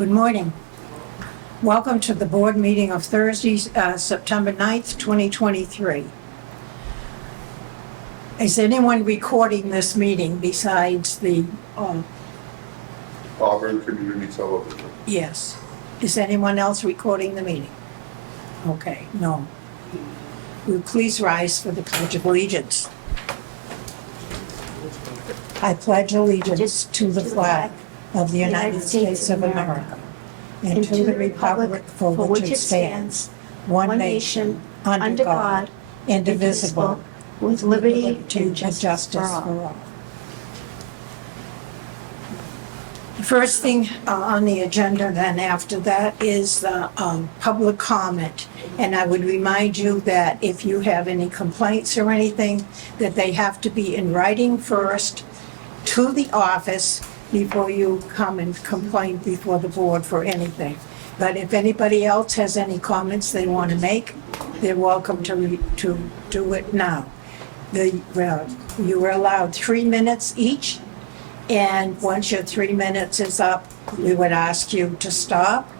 Good morning. Welcome to the board meeting of Thursday, September 9th, 2023. Is anyone recording this meeting besides the, Auburn Community Television. yes. Is anyone else recording the meeting? Okay, no. Will you please rise for the Pledge of Allegiance? I pledge allegiance to the flag of the United States of America and to the republic for which it stands, one nation, under God, indivisible, with liberty and justice for all. The first thing on the agenda then after that is the public comment. And I would remind you that if you have any complaints or anything, that they have to be in writing first to the office before you come and complain before the board for anything. But if anybody else has any comments they want to make, they're welcome to do it now. You are allowed 3 minutes each, and once your 3 minutes is up, we would ask you to stop.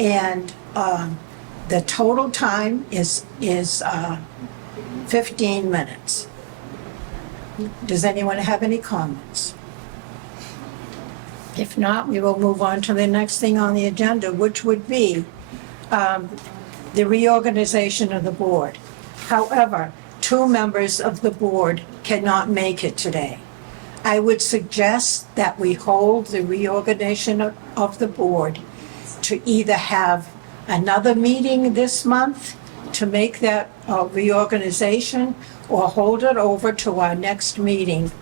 And the total time is 15 minutes. Does anyone have any comments? If not, we will move on to the next thing on the agenda, which would be the reorganization of the board. However, 2 members of the board cannot make it today. I would suggest that we hold the reorganization of the board to either have another meeting this month to make that reorganization, or hold it over to our next meeting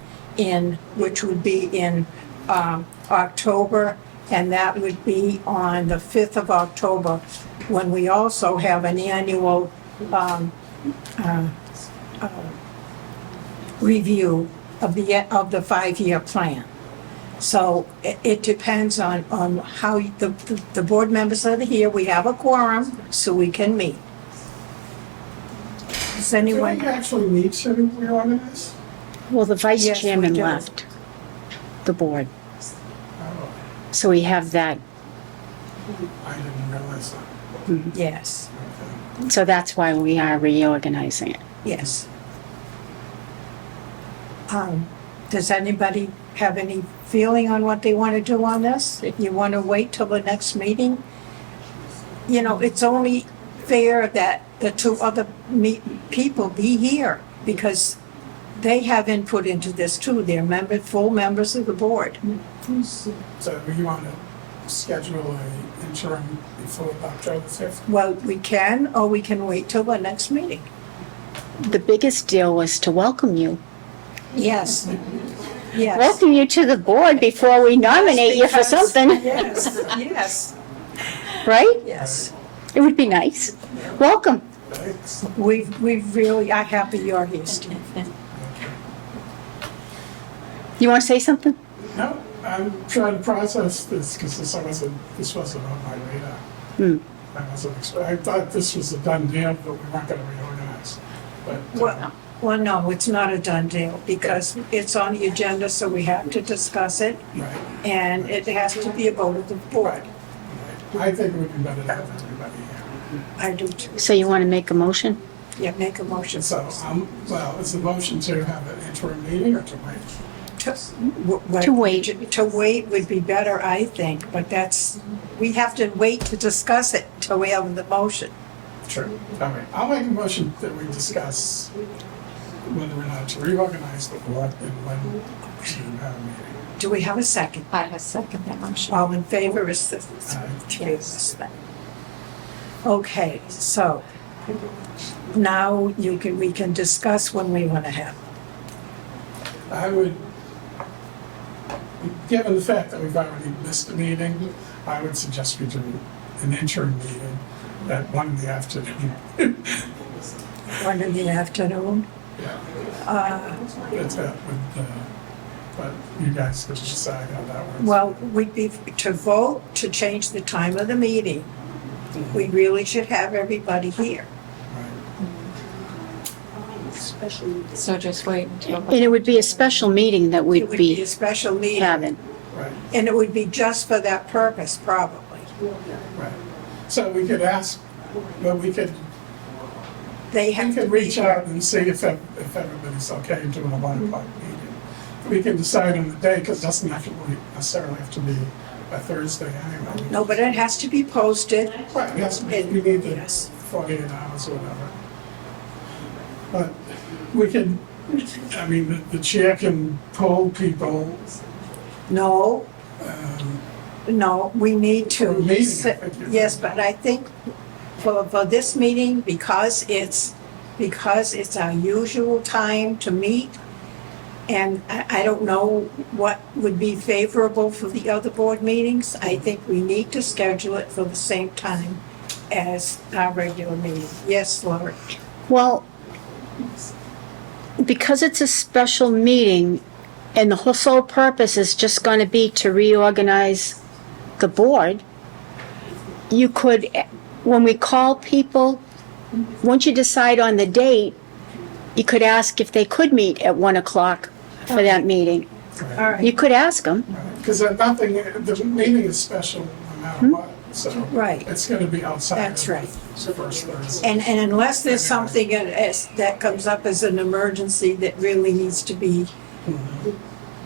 which would be in October, and that would be on the 5th of October, when we also have an annual review of the 5-year plan. So it depends on how the board members are here. We have a quorum, so we can meet. Does Do anyone? we actually need to reorganize? Well, the vice Yes, we chairman do. left the board, Oh, so we have that, I didn't realize that. Yes, Okay. so that's why we are reorganizing it. yes. Does anybody have any feeling on what they want to do on this? If you want to wait till the next meeting, it's only fair that the 2 other people be here, because they have input into this too. They're full members of the board. So you want to schedule an interim before October 5th? Well, we can, or we can wait till the next meeting. The biggest deal was to welcome you. Yes, yes. Welcome you to the board before we nominate you for Because- something, Yes, yes, right? yes. It would be nice. Welcome. Thanks. We've really, I'm happy you're here, Steve. You want to say something? No, I'm trying to process this because this wasn't on my radar. I thought this was a done deal, but we weren't going to reorganize. But Well, no, it's not a done deal, because it's on the agenda, so we have to discuss it, right, and it has to be a vote of the board. I think it would be better to have everybody here. I do too. So you want to make a motion? Yeah, make a motion. So, is the motion to have an interim meeting or to wait? To wait. To wait would be better, I think, but we have to wait to discuss it until we have the motion. Sure. All right. I'll make a motion that we discuss whether or not to reorganize the board and when to have a meeting. Do we have a second? I second that motion. All in favor is the three of us then. Okay, so now we can discuss when we want to have it. I would, given the fact that we've already missed a meeting, I would suggest we do an interim meeting at 1 in the afternoon. 1 in the afternoon. That's that would, but you guys could decide how that works. Well, we'd be to vote to change the time of the meeting. We really should have everybody here. Right. So just wait until. And it would be a special meeting that It we'd would be be a special meeting, having. Right. and it would be just for that purpose, probably. Right. So we could ask, but we could They we have to could be reach out here. and see if everybody's okay doing a 1 o'clock meeting. We can decide on the day, because it doesn't necessarily have to be a Thursday anyway. No, but it has to be posted. Right, yes, we need the Yes. 48 hours or whatever. But we can, I mean, the chair can poll people. No, no, we need For a to. meeting, sit- I think you're Yes, right. but I think for this meeting, because it's our usual time to meet, and I don't know what would be favorable for the other board meetings, I think we need to schedule it for the same time as our regular meeting. Yes, Lori? Well, because it's a special meeting and the whole sole purpose is just going to be to reorganize the board, you could, when we call people, once you decide on the date, you could ask if they could meet at 1 o'clock for that meeting. All You right, could ask them. Because nothing, the meeting is special no matter what, so. Right. It's going to be outside. That's of right. the first Thursday. and unless there's something that comes up as an emergency that really needs to be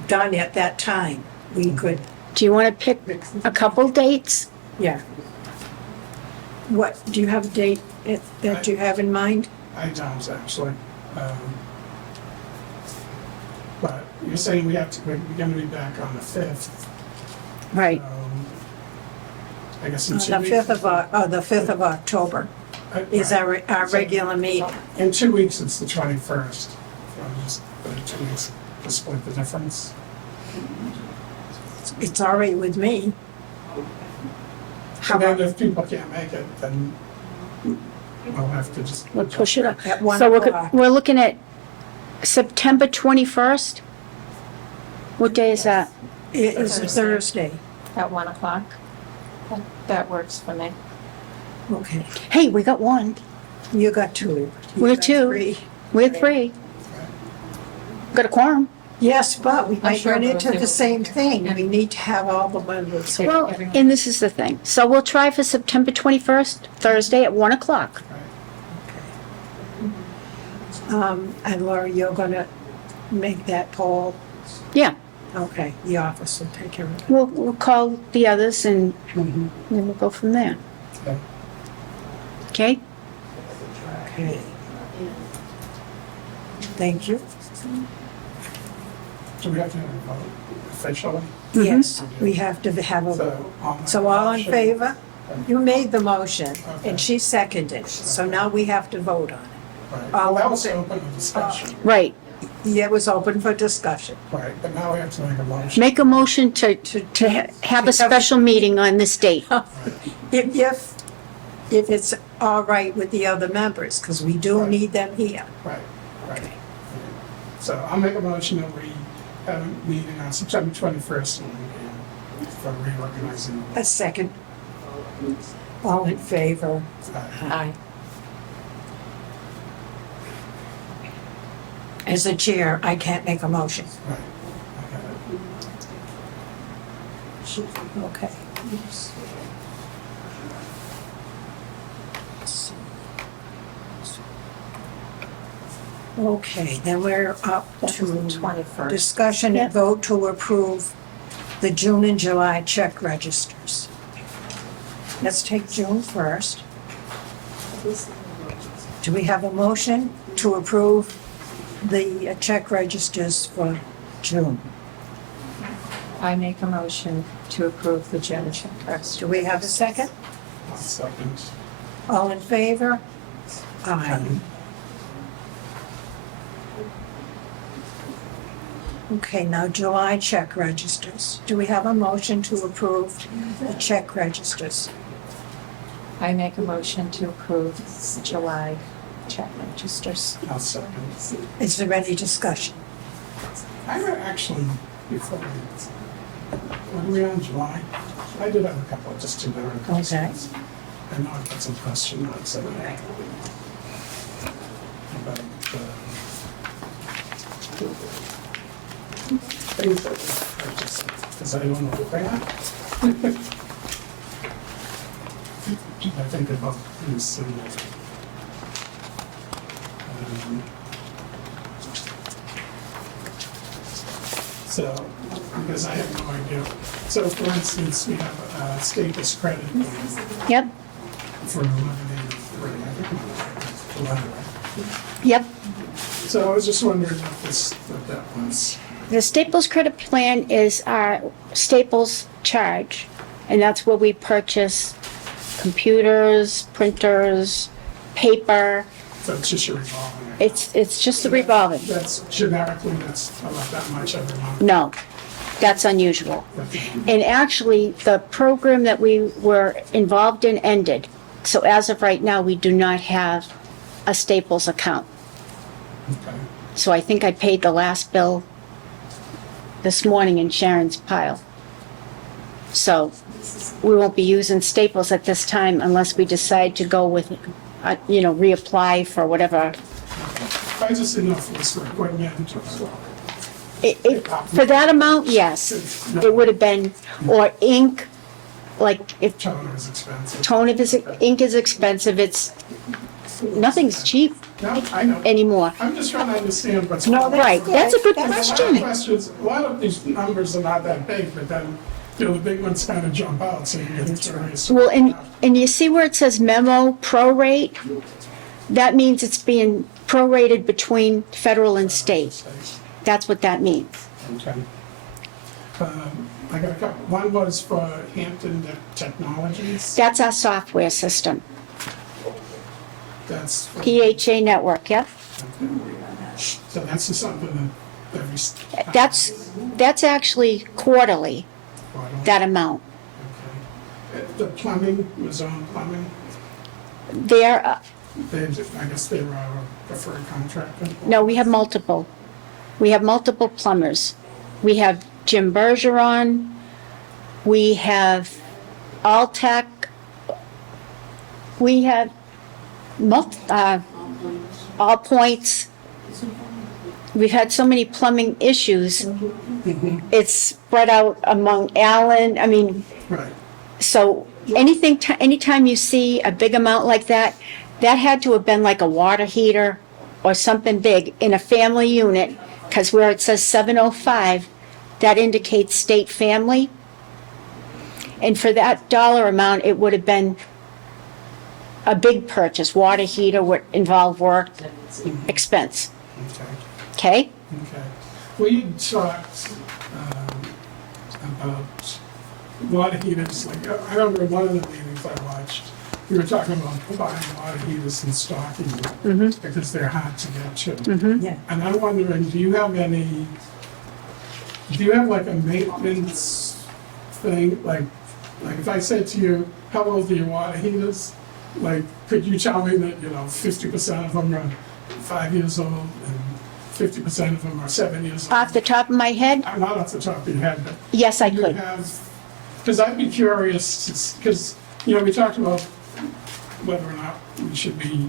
done at that time, we could, Do you want to pick a couple dates? yeah. What, do you have a date that you have in mind? I don't actually. But you're saying we're going to be back on the 5th. Right. I guess in The 2 weeks. 5th of October is Right. our regular meeting. In 2 weeks, it's the 21st. So just 2 weeks to split the difference. It's all right with me. How And then about if people can't make it, then we'll have to just. We'll push it up. at 1 So o'clock? we're looking at September 21st? What day is that? It is a Thursday. At 1 o'clock. That works for me. Okay, Hey, we got one. you got two. You We're got two. three. We're three. Got a quorum. Yes, but we might sure run we'll into do the it. same thing. We need to have all the members. Well, everyone- and this is the thing. So we'll try for September 21st, Thursday at 1 o'clock. And Laura, you're gonna make that poll? Yeah, Okay, the office will take care of it. we'll call the others and then we'll go from there. Okay. Okay? Okay. Thank you. Do we have to have a vote officially? Yes, we have to have a vote. So all in favor? You made the motion and she seconded. So now we have to vote on it. Right. all Well, that in was fa- open to discussion. Right. Yeah, it was open for discussion. Right, but now we have to make a motion. Make a motion to have a special meeting on this date. If it's all right with the other members, because we do need them here. Right, right. So I'll make a motion that we have a meeting on September 21st for reorganizing. A second. All in favor? Aye. As a chair, I can't make a motion. Right, I got it. Okay. Okay, then we're up That to was the 21st. discussion and vote to approve the June and July check registers. Let's take June first. Do we have a motion to approve the check registers for June? I make a motion to approve the June check register. Do we have a second? I'll second. All in favor? Aye. Okay, now July check registers. Do we have a motion to approve the check registers? I make a motion to approve the July check registers. I'll second. Is there any discussion? I would actually, before when we were in July, I did have a couple, just two minor questions. I know I've got some question marks in there. About things that we purchased, because I don't know what they are. I think about this. So, because I have no idea. So for instance, we have Staples credit Yep, for 1183, I think. 11, right? yep. So I was just wondering what that was. The Staples credit plan is our Staples charge, and that's where we purchase computers, printers, paper. So it's just your revolving. It's just the revolving. That's generically, that's about that much every month. No, that's unusual. And actually, the program that we were involved in ended. So as of right now, we do not have a Staples account. Okay. So I think I paid the last bill this morning in Sharon's pile. So we won't be using Staples at this time unless we decide to go with, reapply for whatever. I just didn't know if it was for equipment or. For that amount, yes, it would have been, or ink, like if Toner is expensive. ink is expensive, nothing's cheap No, I know. anymore. I'm just trying to understand what's. Right, that's a good A lot of question. questions, a lot of these numbers are not that big, but then, the big ones kind of jump out, so you get curious. Well, and you see where it says memo prorate? That means it's being prorated between federal and state. That's what that means. Okay. I got a couple, one was for Hampton Technologies, That's our software system, that's. for- PHA network, yep. So that's just something that every. That's actually quarterly, that amount. Okay. The plumbing, was on plumbing, There, I guess they were our preferred contractor. no, we have multiple. We have multiple plumbers. We have Jim Bergeron, we have Alltech, we have All Points. We've had so many plumbing issues. It's spread out among Allen, Right. so anytime you see a big amount like that, that had to have been like a water heater or something big in a family unit, because where it says 705, that indicates state family. And for that dollar amount, it would have been a big purchase. Water heater would involve work, expense. Okay. Okay? Okay. We talked about water heaters, like, I remember one of the meetings I watched, we were talking about buying water heaters and stocking them, because they're hard to get to. Yeah. And I'm wondering, do you have like a maintenance thing, like if I said to you, how old are your water heaters? Like, could you tell me that, 50% of them are 5 years old and 50% of them are 7 years old? Off the top of my head, I'm not off the top of your head, but yes, I you could. have, because I'd be curious, because, we talked about whether or not we should be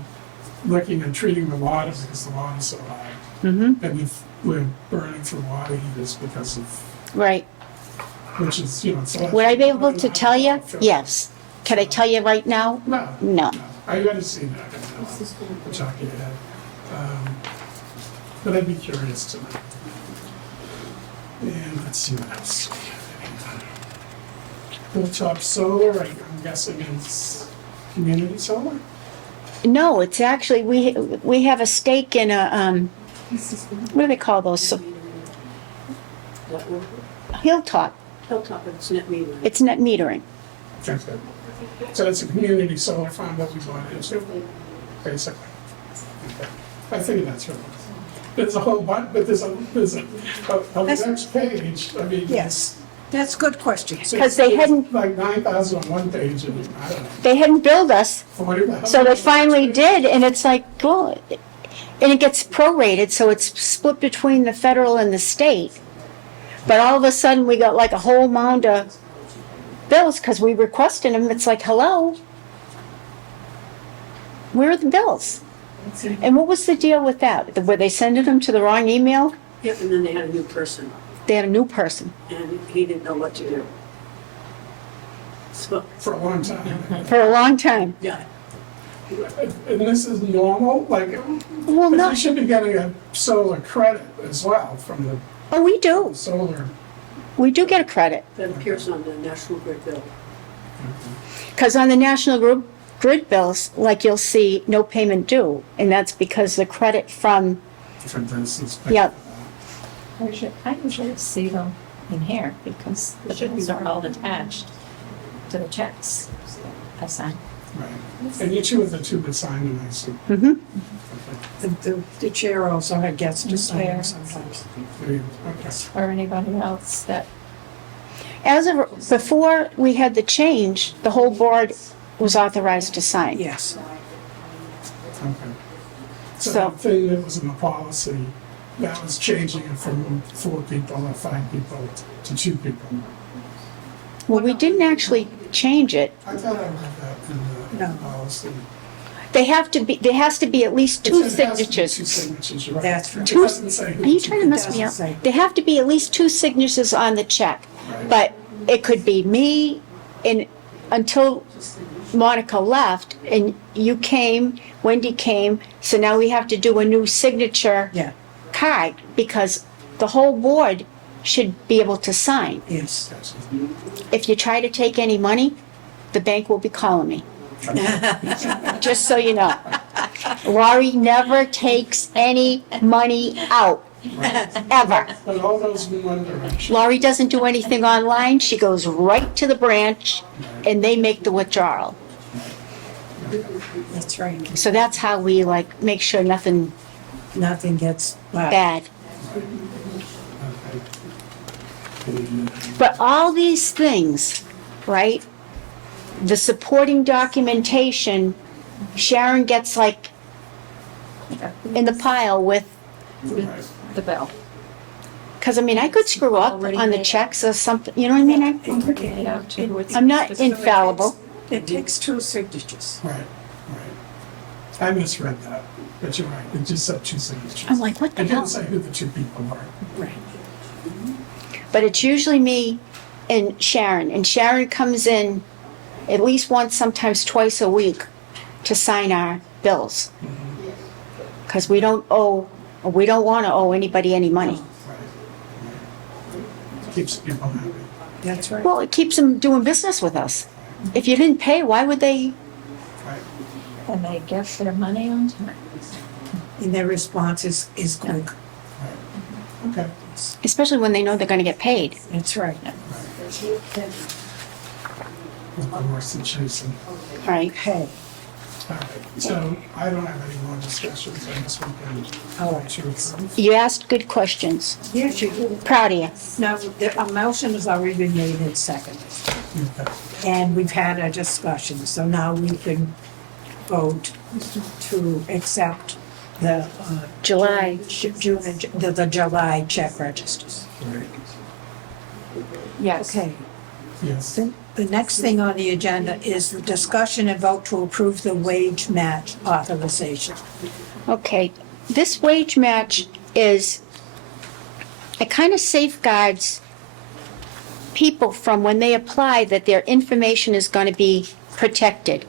looking at treating the water because the water's so high. Mm-hmm. And if we're burning for water heaters because of, Right. which is, it's. Would I be able to tell you? Yes. Can I tell you right now? No. No. I understand that, I know, the top of your head. But I'd be curious to know. And let's see what else. Hilltop solar, I'm guessing it's community solar? No, it's actually, we have a stake in a, what do they call those? Hilltop. Hilltop, it's net metering. It's net metering. Okay. So it's a community solar farm that we bought into, basically. Okay. I figured that's what it was. There's a whole bunch, but there's a, on the next page, Yes, that's a good question. 'Cause they hadn't- Like 9,000 on one page, and I don't know, They hadn't billed us, 40,000. so they finally did, and it's like, well, and it gets prorated, so it's split between the federal and the state. But all of a sudden, we got like a whole mound of bills, because we requested them, it's like, hello? Where are the bills? And what was the deal with that? Were they sending them to the wrong email? Yep, and then they had a new person, They had a new person. and he didn't know what to do. So, for a long time. for a long time. yeah, And this is normal, like, Well, but no, you should be getting a solar credit as well from the oh, we do. solar. We do get a credit. that appears on the National Grid bill. Because on the National Grid bills, like you'll see, no payment due. And that's because the credit from, For this is. yeah, I usually see them in here because the bills are all attached to the checks I sign. Right. And you two are the two that signed them, I see. The chair also gets to sign Chair. them sometimes. There you go. Okay. Or anybody else that, as of, before we had the change, the whole board was authorized to sign. Yes. Okay. So So- that thing that was in the policy, that was changing it from 4 people or 5 people to 2 people. Well, we didn't actually change it. I thought I read that in the No. policy. There has to be at least It two said it has to be signatures. 2 signatures, you're right. That's right. It doesn't say who Are you the trying to two mess me Doesn't up? say. There have to be at least 2 signatures on the check. Right. But it could be me and until Monica left and you came, Wendy came, so now we have to do a new signature Yeah, card because the whole board should be able to sign. yes. If you try to take any money, the bank will be calling me. Just so you know. Laurie never takes any money out, ever. But all goes in one direction. Laurie doesn't do anything online. She goes right to the branch and they make the withdrawal. That's right. So that's how we like make sure nothing Nothing gets bad. But all these things, right? The supporting documentation, Sharon gets like in the pile with, the bill. because I mean, I could screw up on the checks or something, you know what I mean? Made out to who it's I'm not supposed to be. infallible. It takes 2 signatures. Right, right. I misread that, but you're right, it just said 2 signatures. I'm like, what It the didn't hell? say who the 2 people were. Right. But it's usually me and Sharon comes in at least once, sometimes twice a week to sign our bills. Because we don't owe, or we don't want to owe anybody any money. Right, right. Keeps people happy. That's right. Well, it keeps them doing business with us. If you didn't pay, why would they? Right. And they get their money on time. And their response is quick. Okay. Especially when they know they're going to get paid. That's right. Nothing worse than chasing. Right. Okay. All right, so I don't have any more discussions on this one. All right. Choose. You asked good questions. Yes, you do. Proud of you. Now, a motion has already been made and seconded, Okay. and we've had a discussion, so now we can vote to accept the July. June, and the July check registers. Right. Yes. Okay. Yes. The next thing on the agenda is the discussion and vote to approve the wage match authorization. Okay, this wage match is, it kind of safeguards people from when they apply that their information is going to be protected.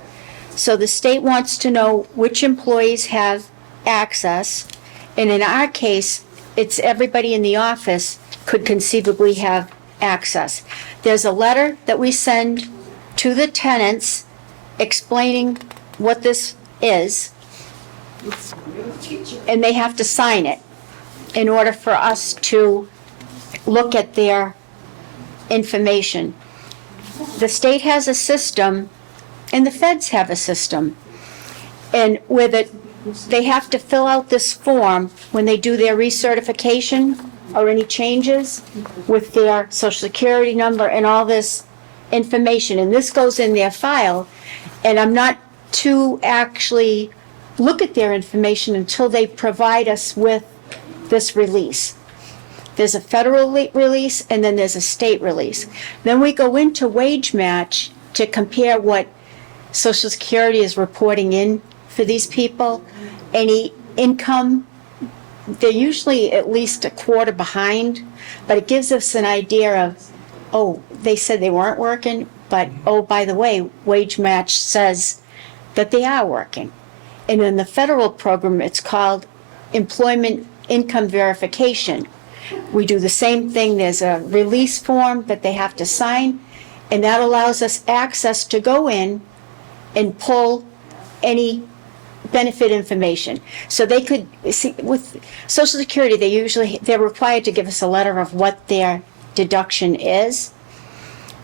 So the state wants to know which employees have access, and in our case, it's everybody in the office could conceivably have access. There's a letter that we send to the tenants explaining what this is, and they have to sign it in order for us to look at their information. The state has a system, and the feds have a system. And with it, they have to fill out this form when they do their recertification or any changes with their social security number and all this information. And this goes in their file, and I'm not to actually look at their information until they provide us with this release. There's a federal release and then there's a state release. Then we go into wage match to compare what Social Security is reporting in for these people. Any income, they're usually at least a quarter behind, but it gives us an idea of oh, they said they weren't working, but, oh, by the way, wage match says that they are working. And in the federal program, it's called employment income verification. We do the same thing. There's a release form that they have to sign, and that allows us access to go in and pull any benefit information. So they could, see, with Social Security, they're required to give us a letter of what their deduction is.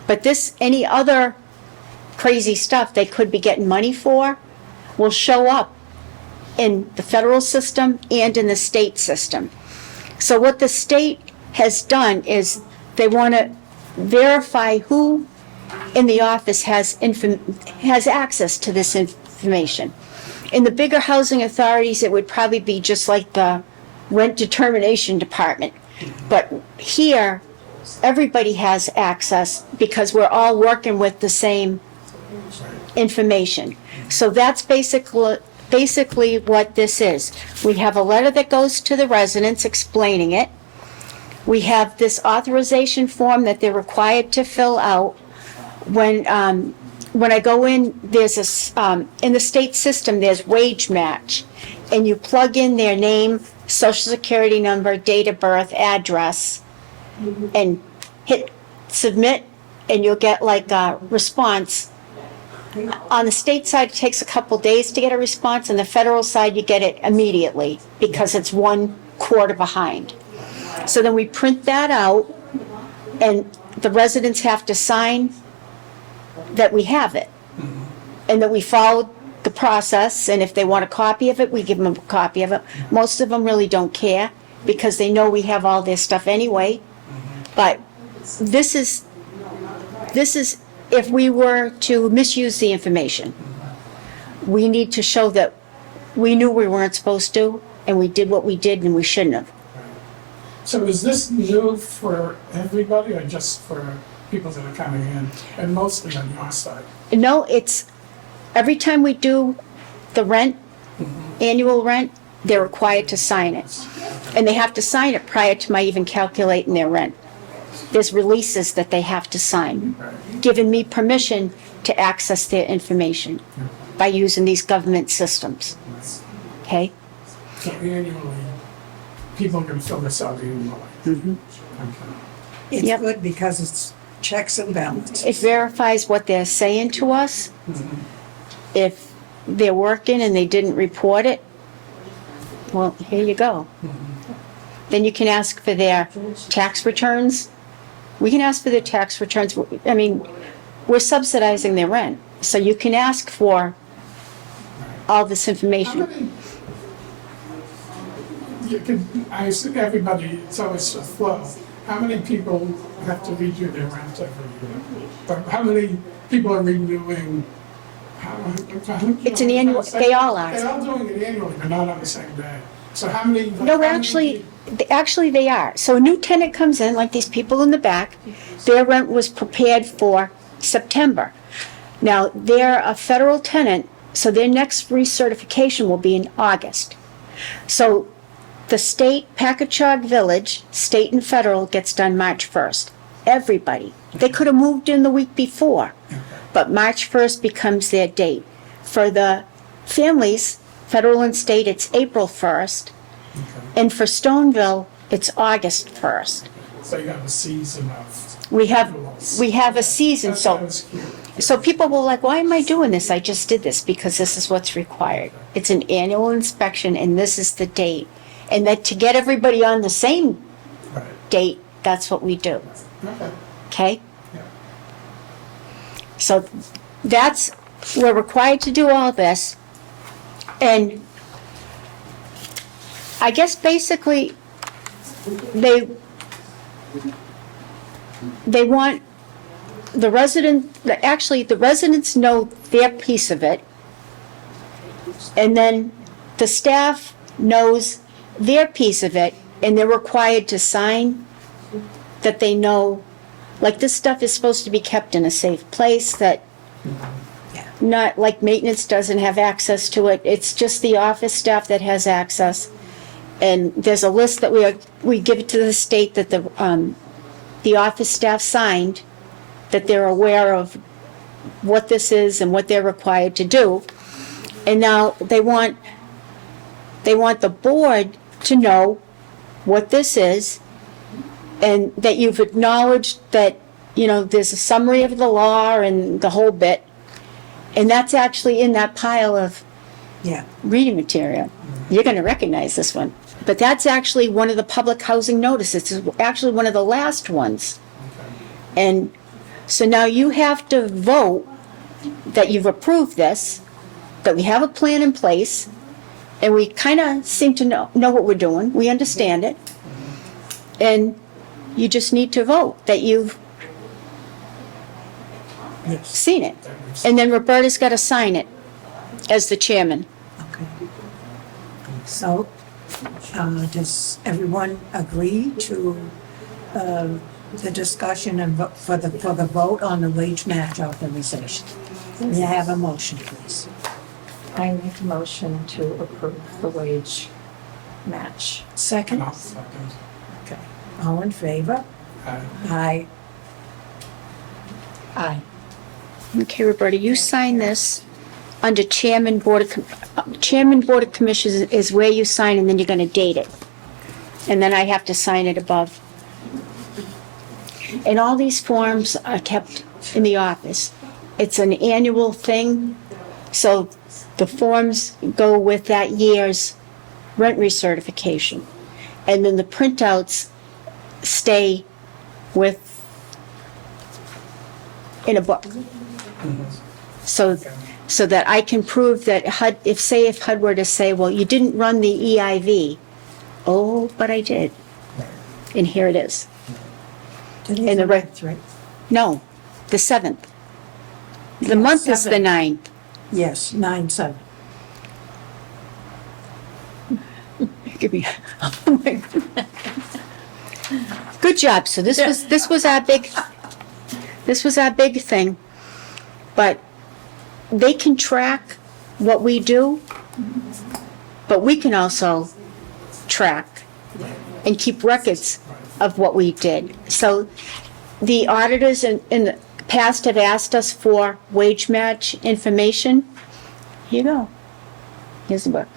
But any other crazy stuff they could be getting money for will show up in the federal system and in the state system. So what the state has done is they want to verify who in the office has access to this information. In the bigger housing authorities, it would probably be just like the rent determination department. But here, everybody has access because we're all working with the same information. So that's basically what this is. We have a letter that goes to the residents explaining it. We have this authorization form that they're required to fill out. When I go in, there's in the state system, there's wage match, and you plug in their name, social security number, date of birth, address, and hit submit, and you'll get like a response. On the state side, it takes a couple days to get a response. On the federal side, you get it immediately because it's 1 quarter behind. So then we print that out, and the residents have to sign that we have it and that we followed the process. And if they want a copy of it, we give them a copy of it. Most of them really don't care because they know we have all their stuff anyway. But this is if we were to misuse the information, we need to show that we knew we weren't supposed to, and we did what we did and we shouldn't have. So is this new for everybody or just for people that are coming in, and mostly on your side? No, it's every time we do the rent, annual rent, they're required to sign it. And they have to sign it prior to my even calculating their rent. There's releases that they have to sign, giving me permission to access their information by using these government systems. Okay? So annually, people can fill this out annually? Okay. It's Yep. good because it's checks and balances. It verifies what they're saying to us. If they're working and they didn't report it, well, here you go. Then you can ask for their tax returns. We can ask for their tax returns. I mean, we're subsidizing their rent. So you can ask for all this How information. many, I assume everybody, it's always a flow. How many people have to redo their rent every year? But how many people are renewing? It's an annual, they all are. They're all doing it annually, but not on the same day. So how many? No, actually they are. So a new tenant comes in, like these people in the back, their rent was prepared for September. Now, they're a federal tenant, so their next recertification will be in August. So the state, Packagug Village, state and federal, gets done March 1st. Everybody. They could have moved in the week before, but March 1st becomes their date. For the families, federal and state, it's April 1st. And for Stoneville, it's August 1st. So you have a season of. We have a season, That's what I so, was curious. so people will like, why am I doing this? I just did this because this is what's required. It's an annual inspection and this is the date. And that to get everybody on the same Right. date, that's what we do, Okay. okay? Yeah. So we're required to do all this. And I guess basically, they want the residents know their piece of it. And then the staff knows their piece of it, and they're required to sign that they know, like this stuff is supposed to be kept in a safe place, that not like maintenance doesn't have access to it. It's just the office staff that has access. And there's a list that we give it to the state that the the office staff signed that they're aware of what this is and what they're required to do. And now they want the board to know what this is and that you've acknowledged that, you know, there's a summary of the law and the whole bit. And that's actually in that pile of Yeah. reading material. You're going to recognize this one. But that's actually one of the public housing notices. It's actually one of the last ones. And so now you have to vote that you've approved this, that we have a plan in place, and we kind of seem to know what we're doing. We understand it. And you just need to vote that you've seen it. And then Roberta's got to sign it as the chairman. Okay. So, does everyone agree to the discussion and for the vote on the wage match authorization? May I have a motion, please? I make a motion to approve the wage match. Second? I'll second. Okay. All in favor? Aye. Aye. Okay, Roberta, you sign this under Chairman Board of Commissioners is where you sign, and then you're gonna date it. And then I have to sign it above. And all these forms are kept in the office. It's an annual thing, so the forms go with that year's rent recertification. And then the printouts stay in a book. So that I can prove that HUD, if HUD were to say, well, you didn't run the EIV. Oh, but I did. And here it is. Today's the re- right? No, the 7th. The month is the 9th. Yes, 9/7. Give me. Oh my God. Good job. So this was our big thing. But they can track what we do, but we can also track and keep records of what we did. So the auditors in the past have asked us for wage match information. Here you go. Here's the book.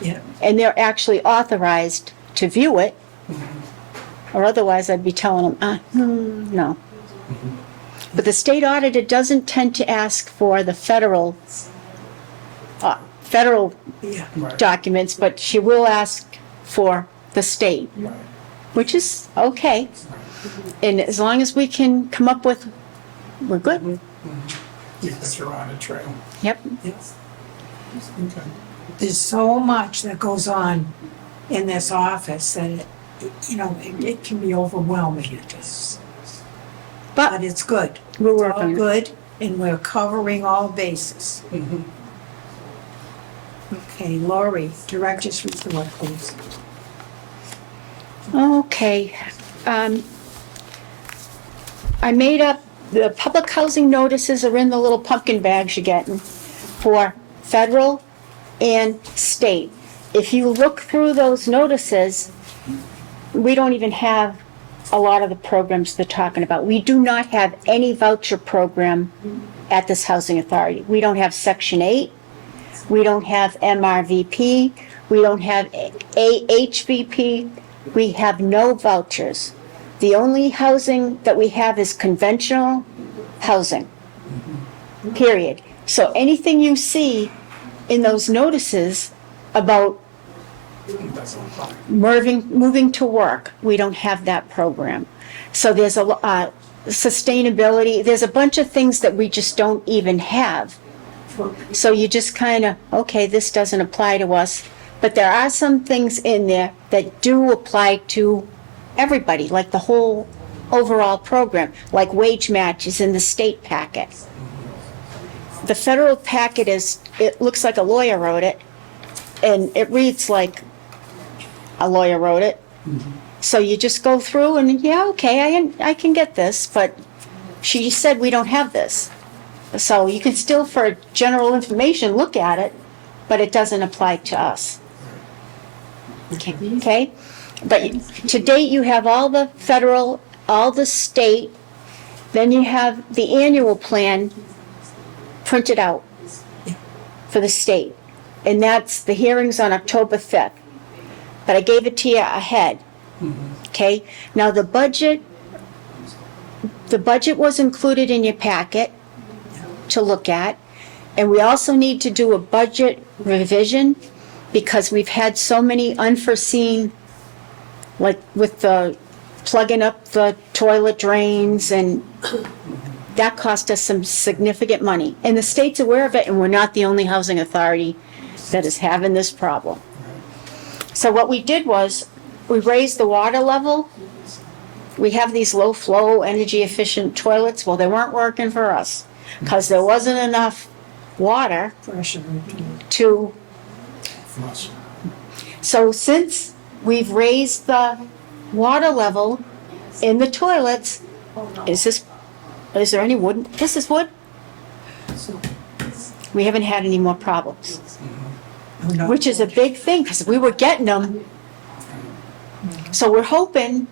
Yeah. And they're actually authorized to view it, or otherwise I'd be telling them, no. But the state auditor doesn't tend to ask for the federal Yeah. documents, but she will ask for the state, which is okay. And as long as we can come up with, we're good. Because you're on a trail. Yep. Yes. Okay. There's so much that goes on in this office that, it can be overwhelming at times. But But it's good. we're It's all working. good, and we're covering all bases. Okay, Lori, Director's Report, please. Okay. I made up, the public housing notices are in the little pumpkin bags you're getting for federal and state. If you look through those notices, we don't even have a lot of the programs they're talking about. We do not have any voucher program at this housing authority. We don't have Section 8. We don't have MRVP. We don't have AHVP. We have no vouchers. The only housing that we have is conventional housing, period. So anything you see in those notices about Doesn't apply. moving to work, we don't have that program. So there's sustainability, there's a bunch of things that we just don't even have. So you just kind of, okay, this doesn't apply to us. But there are some things in there that do apply to everybody, like the whole overall program, like wage matches in the state packet. The federal packet it looks like a lawyer wrote it, and it reads like a lawyer wrote it. So you just go through and, yeah, okay, I can get this, but she said we don't have this. So you can still, for general information, look at it, but it doesn't apply to us. Okay? But to date, you have all the federal all the state, then you have the annual plan printed out for the state. And that's, the hearing's on October 5th. But I gave it to you ahead. Okay? Now, the budget was included in your packet to look at. And we also need to do a budget revision because we've had so many unforeseen, like with the plugging up the toilet drains, and that cost us some significant money. And the state's aware of it, and we're not the only housing authority that is having this problem. So what we did was, we raised the water level. We have these low flow, energy efficient toilets. Well, they weren't working for us because there wasn't enough water to. So since we've raised the water level in the toilets, is there any wood? This is wood? We haven't had any more problems, which is a big thing because we were getting them. So we're hoping,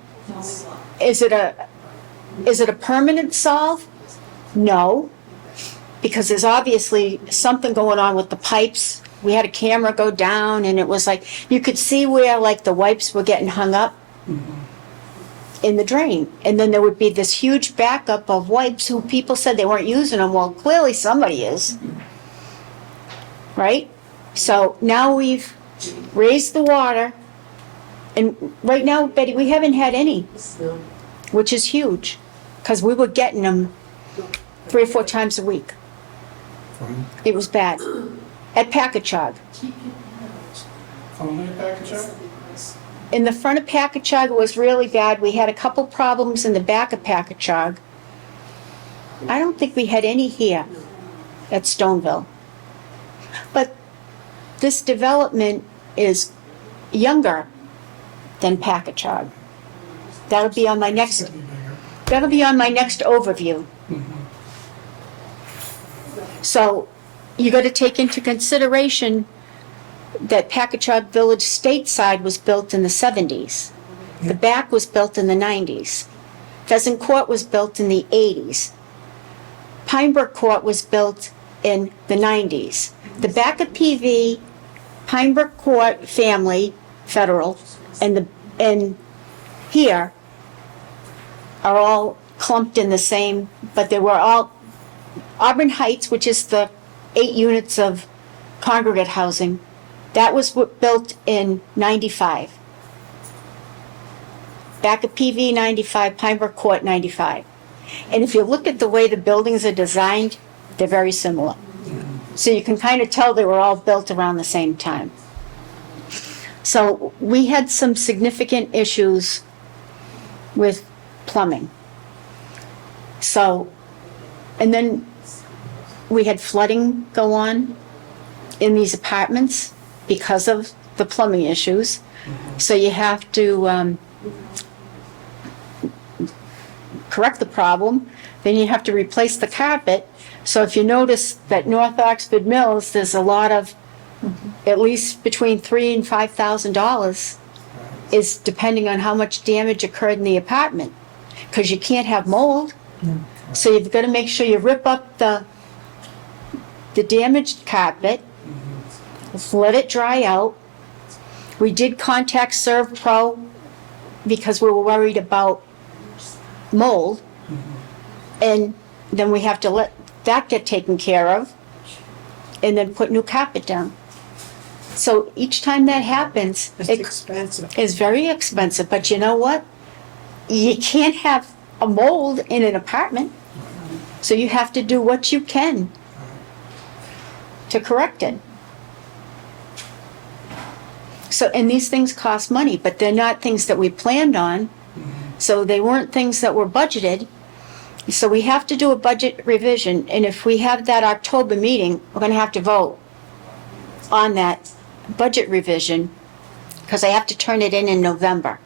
is it a permanent solve? No, because there's obviously something going on with the pipes. We had a camera go down and it was like, you could see where like the wipes were getting hung up in the drain. And then there would be this huge backup of wipes who people said they weren't using them. Well, clearly somebody is. Right? So now we've raised the water. And right now, Betty, we haven't had any, which is huge. Because we were getting them 3 or 4 times a week. It was bad. At Packagug. Only package? In the front of Packagug, it was really bad. We had a couple problems in the back of Packagug. I don't think we had any here at Stoneville. But this development is younger than Packagug. That'll be on my next overview. So you got to take into consideration that Packagug Village stateside was built in the 70s. The back was built in the 90s. Pheasant Court was built in the 80s. Pinebrook Court was built in the 90s. The back of PV, Pinebrook Court family, federal, and here are all clumped in the same, but they were all, Auburn Heights, which is the 8 units of congregate housing, that was built in 95. Back of PV 95, Pinebrook Court 95. And if you look at the way the buildings are designed, they're very similar. So you can kind of tell they were all built around the same time. So we had some significant issues with plumbing. So, and then we had flooding go on in these apartments because of the plumbing issues. So you have to correct the problem, then you have to replace the carpet. So if you notice that North Oxford Mills, there's a lot of, at least between $3,000 and $5,000 is depending on how much damage occurred in the apartment. Because you can't have mold. So you've got to make sure you rip up the damaged carpet, let it dry out. We did contact ServPro because we were worried about mold. And then we have to let that get taken care of and then put new carpet down. So each time that happens, It's expensive. it's very expensive, but you know what? You can't have a mold in an apartment. So you have to do what you can to correct it. So, and these things cost money, but they're not things that we planned on. So they weren't things that were budgeted. So we have to do a budget revision, and if we have that October meeting, we're gonna have to vote on that budget revision, because I have to turn it in November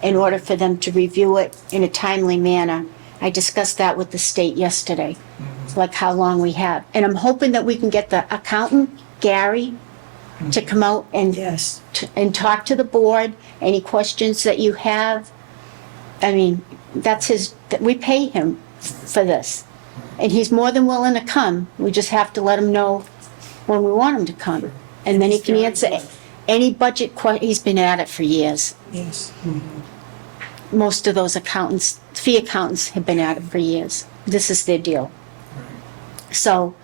in order for them to review it in a timely manner. I discussed that with the state yesterday, like how long we have. And I'm hoping that we can get the accountant, Gary, to come out and Yes. and talk to the board, any questions that you have. I mean, that's his, we pay him for this. And he's more than willing to come. We just have to let him know when we want him to come. And then he can answer any budget he's been at it for years. Yes. Most of those accountants, fee accountants, have been at it for years. This is their deal. So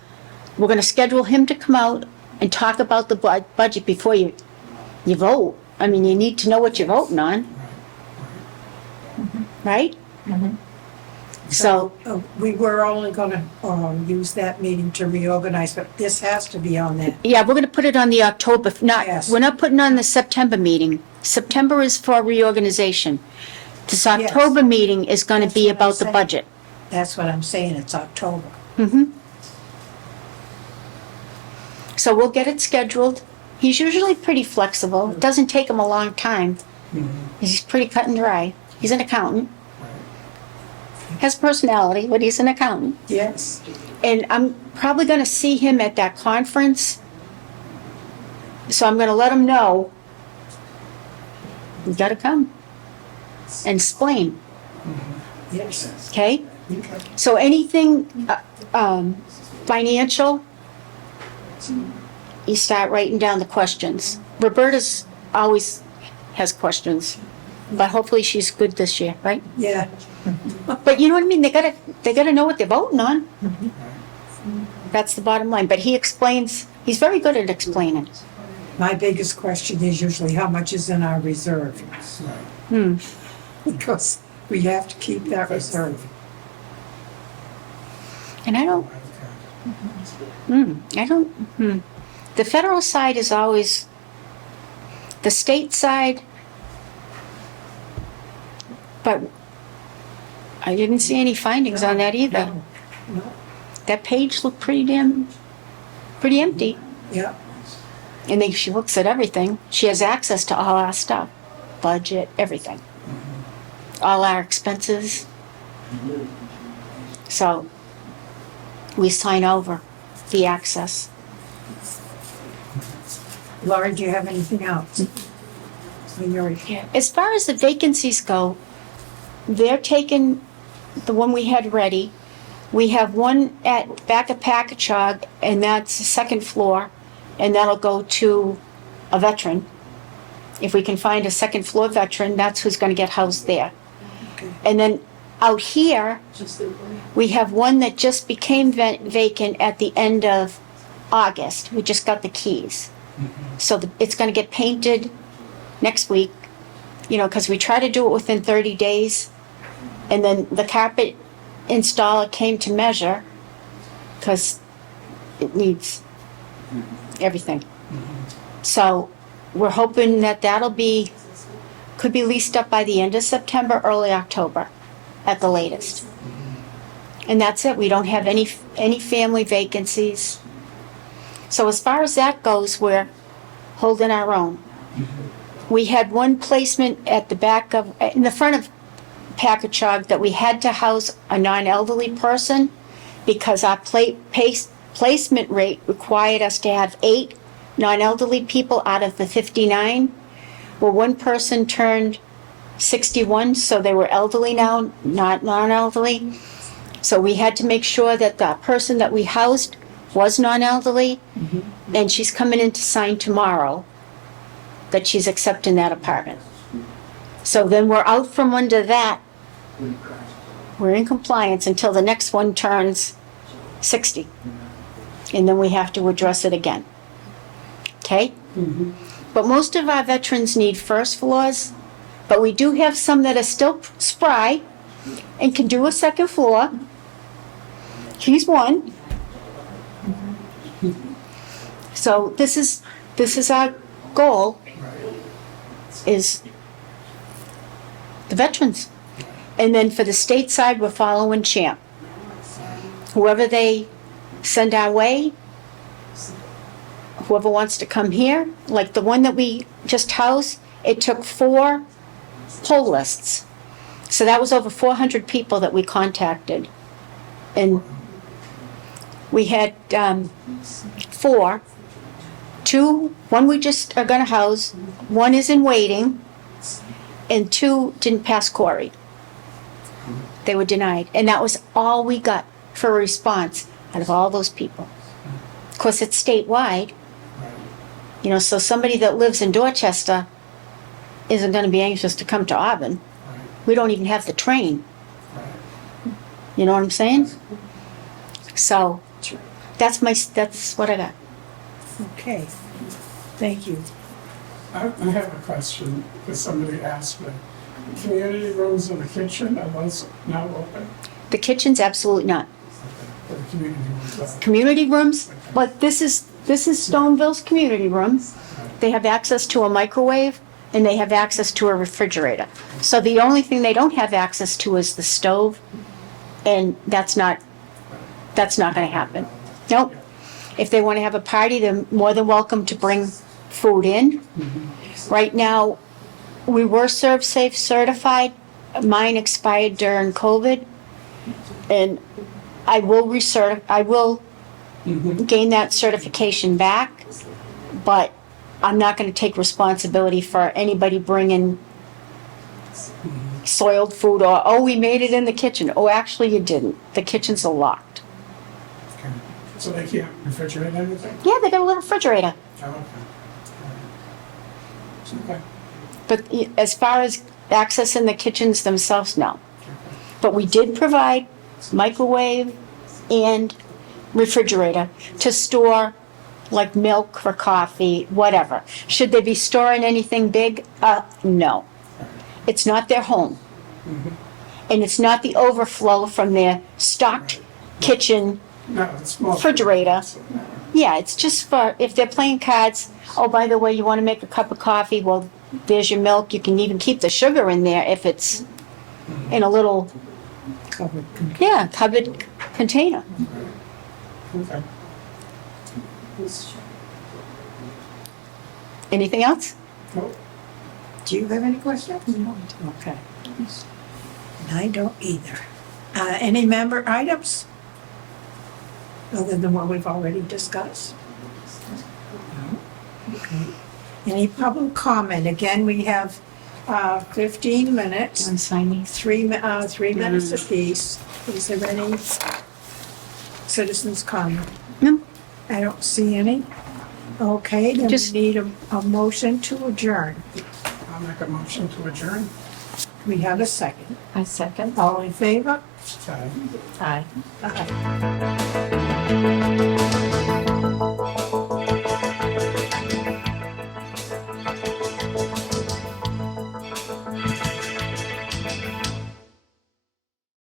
we're gonna schedule him to come out and talk about the budget before you vote. I mean, you need to know what you're voting on. Right? So, We were only gonna, use that meeting to reorganize, but this has to be on that. yeah, we're gonna put it on the October, Yes. we're not putting on the September meeting. September is for reorganization. This October meeting is gonna That's be what I'm about the saying. budget. That's what I'm saying, it's October. So we'll get it scheduled. He's usually pretty flexible. It doesn't take him a long time. He's pretty cut and dry. He's an accountant. Has personality, but he's an accountant. Yes. And I'm probably gonna see him at that conference. So I'm gonna let him know, you gotta come and explain, Yes. okay? So anything, financial, you start writing down the questions. Roberta's always has questions, but hopefully she's good this year, right? Yeah. But you know what I mean? They gotta know what they're voting on. That's the bottom line. But he explains, he's very good at explaining. My biggest question is usually how much is in our reserve? Because we have to keep that reserve. And the federal side is always, the state side, but I didn't see any findings on that either. No. That page looked pretty empty. Yeah. And then she looks at everything. She has access to all our stuff, budget, everything. All our expenses. So we sign over the access. Laura, do you have anything else? On your report? As far as the vacancies go, they're taking the one we had ready. We have one at back of Packagug, and that's the second floor, and that'll go to a veteran. If we can find a second floor veteran, that's who's gonna get housed there. And then out here, we have one that just became vacant at the end of August. We just got the keys. So it's gonna get painted next week, because we try to do it within 30 days. And then the carpet installer came to measure, because it needs everything. So we're hoping that could be leased up by the end of September, early October at the latest. And that's it. We don't have any family vacancies. So as far as that goes, we're holding our own. We had one placement in the front of Packagug that we had to house a non-elderly person because our placement rate required us to have 8 non-elderly people out of the 59. Well, one person turned 61, so they were elderly now, not non-elderly. So we had to make sure that the person that we housed was non-elderly, and she's coming in to sign tomorrow that she's accepting that apartment. So then we're out from under that. We're in compliance until the next one turns 60. And then we have to address it again. Okay? But most of our veterans need first floors, but we do have some that are still spry and can do a second floor. He's one. So this is our goal, is the veterans. And then for the state side, we're following CHAMP. Whoever they send our way, whoever wants to come here, like the one that we just housed, it took 4 poll lists. So that was over 400 people that we contacted. And we had 4. 2, one we just are gonna house, 1 is in waiting, and 2 didn't pass query. They were denied. And that was all we got for a response out of all those people. Of course, it's statewide, Right, so somebody that lives in Dorchester isn't going to be anxious to come to Auburn. right, We don't even have the train. right. You know what I'm saying? So that's what I got. Okay, thank you. I have a question, because somebody asked me. Community rooms in the kitchen, are those now open? The kitchen's absolutely not. The community rooms are. Community rooms, but this is Stoneville's community room. They have access to a microwave and they have access to a refrigerator. So the only thing they don't have access to is the stove, and that's not gonna happen. Nope. If they wanna have a party, they're more than welcome to bring food in. Right now, we were Serve Safe certified. Mine expired during COVID. And I will gain that certification back, but I'm not gonna take responsibility for anybody bringing soiled food or, oh, we made it in the kitchen. Oh, actually, you didn't. The kitchens are locked. Okay. So they can't refrigerate anything? Yeah, they got a little refrigerator. Oh, okay. Okay. But as far as access in the kitchens themselves, no. But we did provide microwave and refrigerator to store like milk for coffee, whatever. Should they be storing anything big? No. It's not their home. And it's not the overflow from their stocked kitchen. No, it's small. Refrigerator. Yeah, it's just for, if they're playing cards, oh, by the way, you want to make a cup of coffee? Well, there's your milk. You can even keep the sugar in there if it's in a little, covered container. Okay. Anything else? Nope. Do you have any questions? No. Okay. I don't either. Any member items? Other than what we've already discussed? No? Okay. Any public comment? Again, we have 15 minutes, Want to sign these? 3 minutes apiece. Is there any citizens' comment? No. I don't see any. Okay, then we Just- need a motion to adjourn. I'll make a motion to adjourn. We have a second. I second. All in favor? Okay. Aye. Aye.